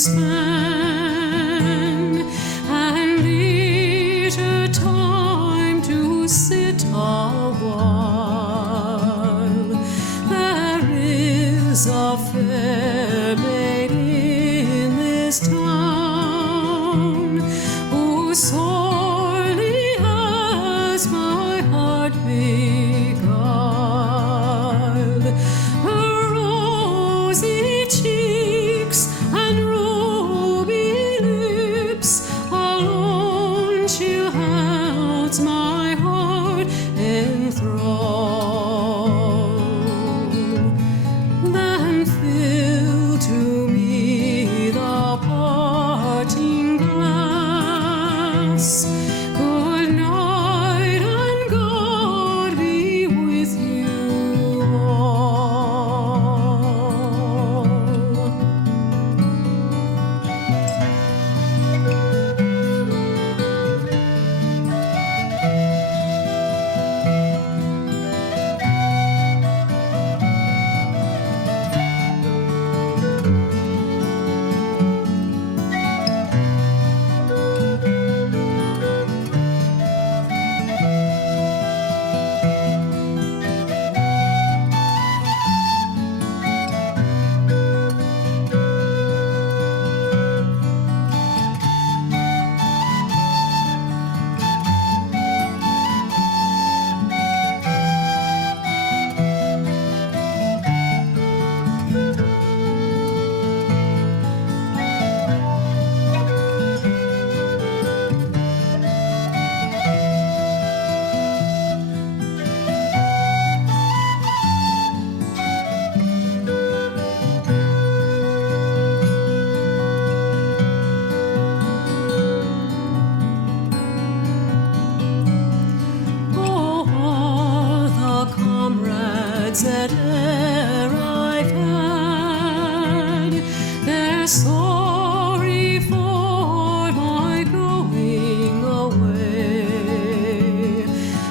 spend, and leisure time to sit a while. There is a fair maid in this town who sorely has my heart beguiled. Her rosy cheeks and ruby lips alone she holds my heart enthralled. Then fill to me the parting glass. Good night and God be with you all. That e'er I've had, they're sorry for my going away,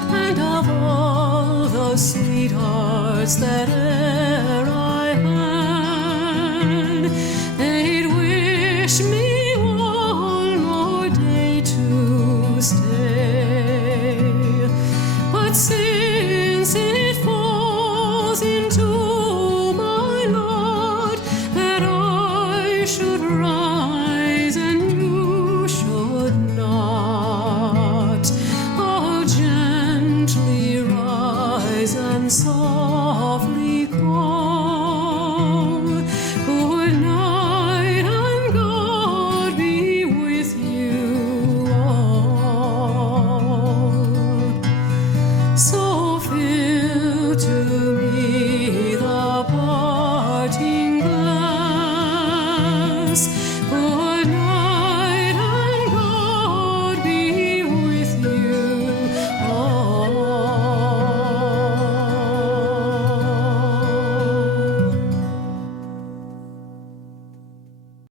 and of all the sweethearts that e'er I had, they'd wish me one more day to stay. But since it falls into my lot that I should rise and you should not, I'll gently rise and softly call. Good night and God be with you all. So fill to me the parting glass.